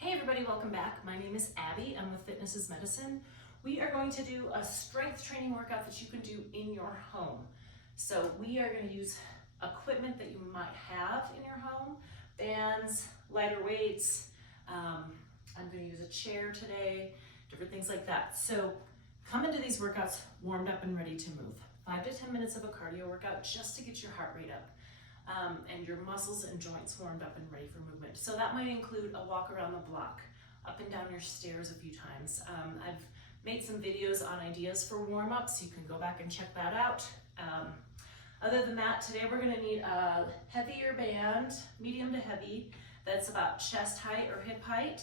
Hey everybody, welcome back. My name is Abby. I'm with Fitness is Medicine. We are going to do a strength training workout that you can do in your home. So we are going to use equipment that you might have in your home, bands, lighter weights. I'm going to use a chair today, different things like that. So come into these workouts warmed up and ready to move. 5 to 10 minutes of a cardio workout just to get your heart rate up. And your muscles and joints warmed up and ready for movement. So that might include a walk around the block, up and down your stairs a few times. I've made some videos on ideas for warm-ups. You can go back and check that out. Other than that, today we're gonna need a heavier band, medium to heavy, that's about chest height or hip height,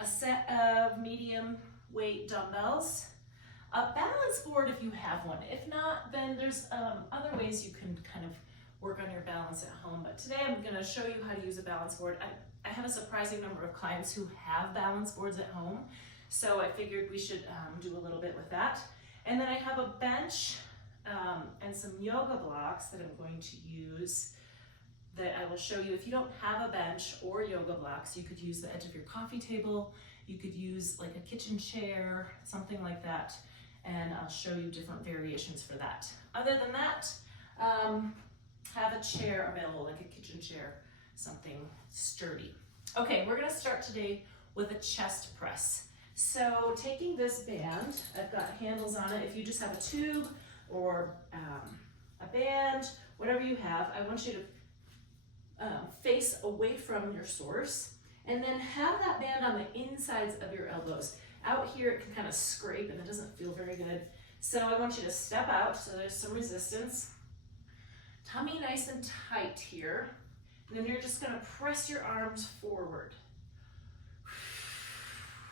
a set of medium weight dumbbells, a balance board if you have one. If not, then there's other ways you can kind of work on your balance at home. But today I'm going to show you how to use a balance board. I have a surprising number of clients who have balance boards at home, so I figured we should do a little bit with that. And then I have a bench and some yoga blocks that I'm going to use that I will show you. If you don't have a bench or yoga blocks, you could use the edge of your coffee table. You could use like a kitchen chair, something like that. And I'll show you different variations for that. Other than that, have a chair available, like a kitchen chair, something sturdy. Okay, we're gonna start today with a chest press. So taking this band, I've got handles on it. If you just have a tube or a band, whatever you have, I want you to face away from your source, and then have that band on the insides of your elbows. Out here it can kind of scrape and it doesn't feel very good. So I want you to step out so there's some resistance. Tummy nice and tight here. And then you're just gonna press your arms forward.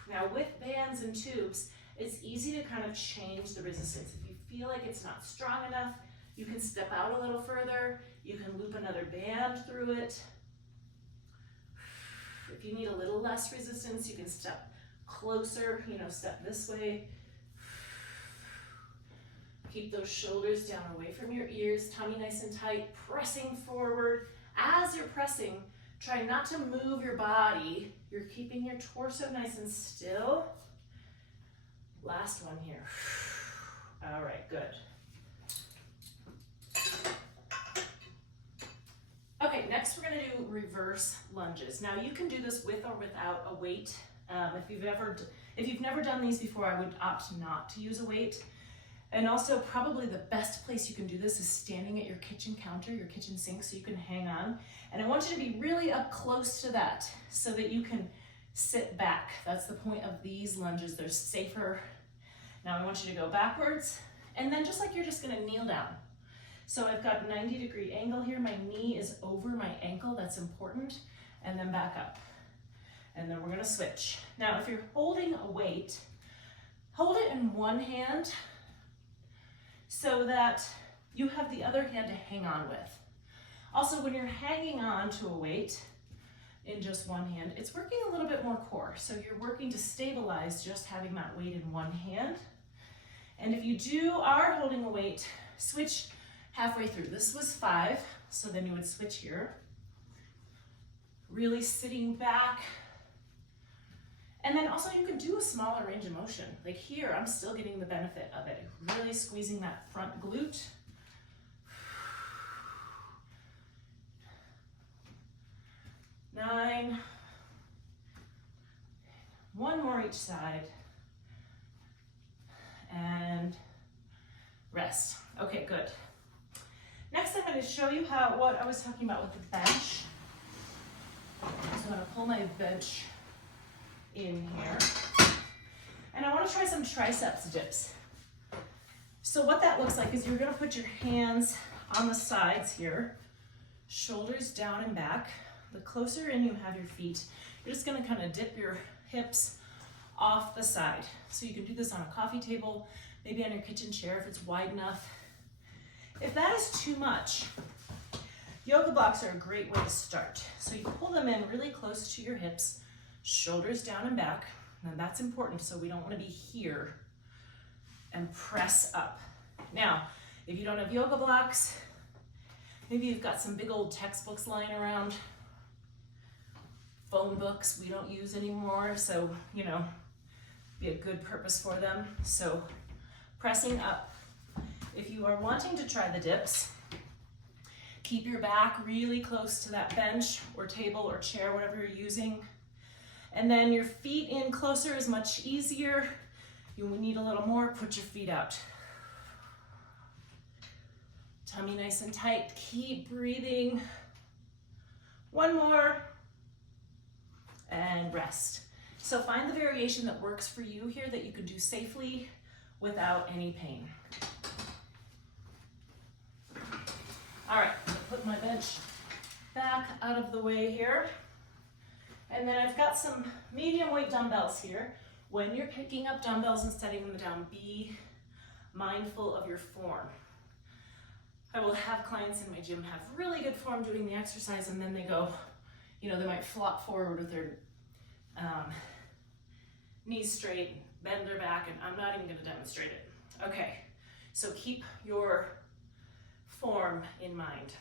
Now with bands and tubes, it's easy to kind of change the resistance. If you feel like it's not strong enough, you can step out a little further. You can loop another band through it. If you need a little less resistance, you can step closer, step this way. Keep those shoulders down away from your ears, tummy nice and tight, pressing forward. As you're pressing, try not to move your body. You're keeping your torso nice and still. Last one here. All right, good. Okay, next we're gonna do reverse lunges. Now you can do this with or without a weight. If you've never done these before, I would opt not to use a weight. And also probably the best place you can do this is standing at your kitchen counter, your kitchen sink, so you can hang on. And I want you to be really up close to that so that you can sit back. That's the point of these lunges, they're safer. Now I want you to go backwards, and then just like you're just gonna kneel down. So I've got a 90-degree angle here, my knee is over my ankle, that's important, and then back up. And then we're gonna switch. Now, if you're holding a weight, hold it in one hand so that you have the other hand to hang on with. Also, when you're hanging on to a weight in just one hand, it's working a little bit more core. So you're working to stabilize just having that weight in one hand. And if you are holding a weight, switch halfway through. This was 5, so then you would switch here. Really sitting back. And then also you can do a smaller range of motion. Like here, I'm still getting the benefit of it. Really squeezing that front glute. Nine. One more each side. And rest. Okay, good. Next, I'm going to show you what I was talking about with the bench. So I'm going to pull my bench in here. And I want to try some triceps dips. So what that looks like is you're going to put your hands on the sides here, shoulders down and back. The closer in you have your feet, you're just going to kind of dip your hips off the side. So you can do this on a coffee table, maybe on your kitchen chair if it's wide enough. If that is too much, yoga blocks are a great way to start. So you pull them in really close to your hips, shoulders down and back. Now that's important, so we don't want to be here, and press up. Now, if you don't have yoga blocks, maybe you've got some big old textbooks lying around, phone books we don't use anymore, so, you know, be a good purpose for them. So pressing up. If you are wanting to try the dips, keep your back really close to that bench or table or chair, whatever you're using. And then your feet in closer is much easier. You need a little more, put your feet out. Tummy nice and tight, keep breathing. One more, and rest. So find the variation that works for you here that you can do safely without any pain. All right, I'm gonna put my bench back out of the way here. And then I've got some medium weight dumbbells here. When you're picking up dumbbells and setting them down, be mindful of your form. I will have clients in my gym have really good form doing the exercise, and then they go, you know, they might flop forward with their knees straight, bend their back, and I'm not even gonna demonstrate it. Okay, so keep your form in mind.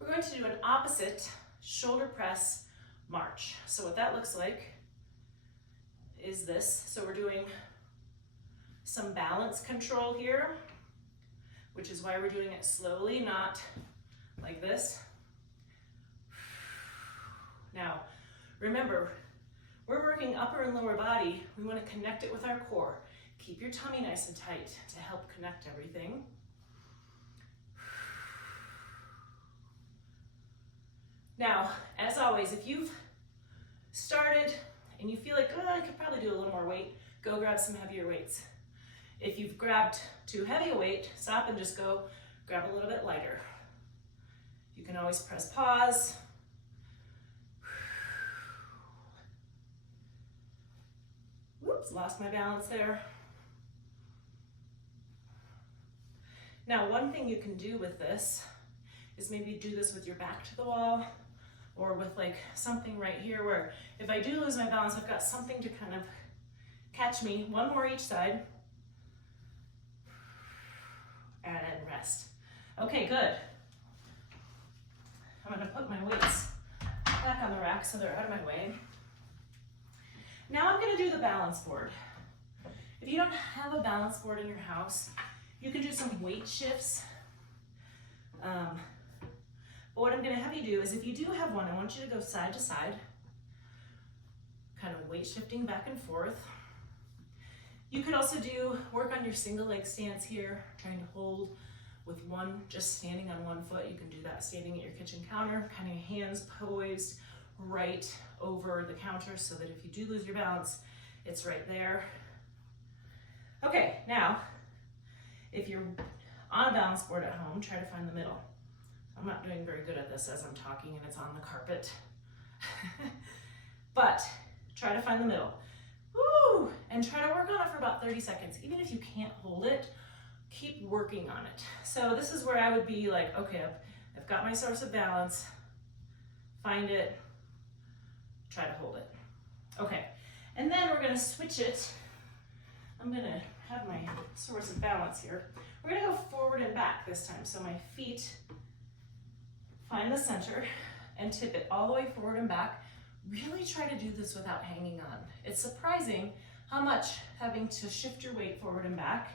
We're going to do an opposite shoulder press march. So what that looks like is this. So we're doing some balance control here, which is why we're doing it slowly, not like this. Now, remember, we're working upper and lower body. We want to connect it with our core. Keep your tummy nice and tight to help connect everything. Now, as always, if you've started and you feel like, oh, I could probably do a little more weight, go grab some heavier weights. If you've grabbed too heavy a weight, stop and just go grab a little bit lighter. You can always press pause. Whoops, lost my balance there. Now, one thing you can do with this is maybe do this with your back to the wall, or with like something right here where if I do lose my balance, I've got something to kind of catch me. One more each side. And rest. Okay, good. I'm gonna put my weights back on the rack so they're out of my way. Now I'm gonna do the balance board. If you don't have a balance board in your house, you can do some weight shifts. But what I'm gonna have you do is, if you do have one, I want you to go side to side, kind of weight shifting back and forth. You could also work on your single leg stance here, trying to hold with one, just standing on one foot. You can do that standing at your kitchen counter, kind of hands poised right over the counter so that if you do lose your balance, it's right there. Okay, now, if you're on a balance board at home, try to find the middle. I'm not doing very good at this as I'm talking and it's on the carpet. But try to find the middle. Woo! And try to work on it for about 30 seconds. Even if you can't hold it, keep working on it. So this is where I would be like, okay, I've got my source of balance, find it, try to hold it. Okay, and then we're gonna switch it. I'm gonna have my source of balance here. We're gonna go forward and back this time. So my feet find the center and tip it all the way forward and back. Really try to do this without hanging on. It's surprising how much having to shift your weight forward and back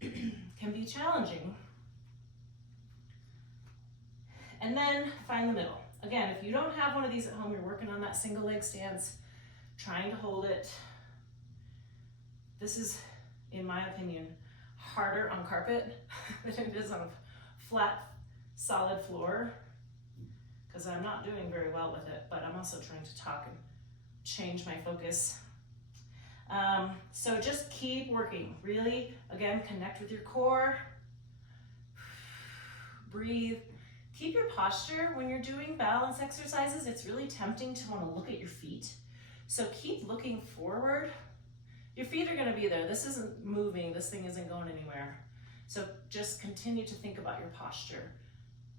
can be challenging. And then find the middle. Again, if you don't have one of these at home, you're working on that single leg stance, trying to hold it. This is, in my opinion, harder on carpet than it is on a flat, solid floor, because I'm not doing very well with it, but I'm also trying to talk and change my focus. So just keep working. Really, again, connect with your core. Breathe. Keep your posture. When you're doing balance exercises, it's really tempting to want to look at your feet. So keep looking forward. Your feet are going to be there. This isn't moving. This thing isn't going anywhere. So just continue to think about your posture.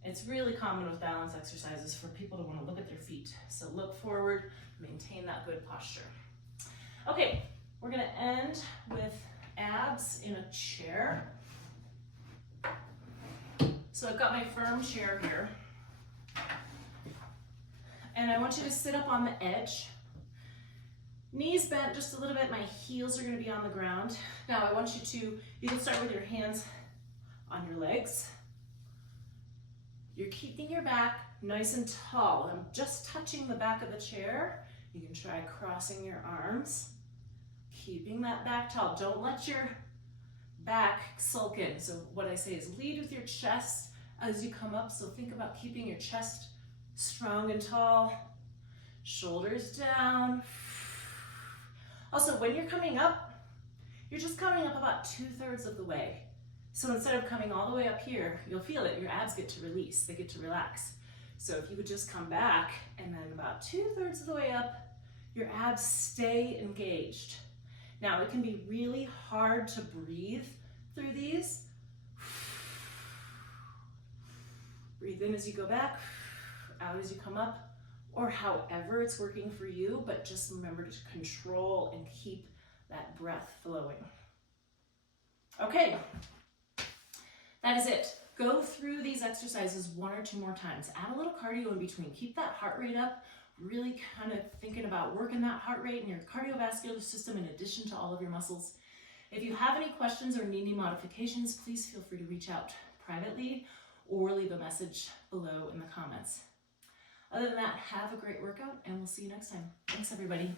It's really common with balance exercises for people to want to look at their feet. So look forward, maintain that good posture. Okay, we're going to end with abs in a chair. So I've got my firm chair here. And I want you to sit up on the edge. Knees bent just a little bit. My heels are going to be on the ground. Now I want you can start with your hands on your legs. You're keeping your back nice and tall. I'm just touching the back of the chair. You can try crossing your arms, keeping that back tall. Don't let your back sulk in. So what I say is lead with your chest as you come up. So think about keeping your chest strong and tall. Shoulders down. Also, when you're coming up, you're just coming up about 2/3 of the way. So instead of coming all the way up here, you'll feel it, your abs get to release, they get to relax. So if you would just come back and then about 2/3 of the way up, your abs stay engaged. Now it can be really hard to breathe through these. Breathe in as you go back, out as you come up, or however it's working for you, but just remember to control and keep that breath flowing. Okay, that is it. Go through these exercises 1 or 2 more times. Add a little cardio in between. Keep that heart rate up, really kind of thinking about working that heart rate in your cardiovascular system in addition to all of your muscles. If you have any questions or need any modifications, please feel free to reach out privately or leave a message below in the comments. Other than that, have a great workout and we'll see you next time. Thanks everybody.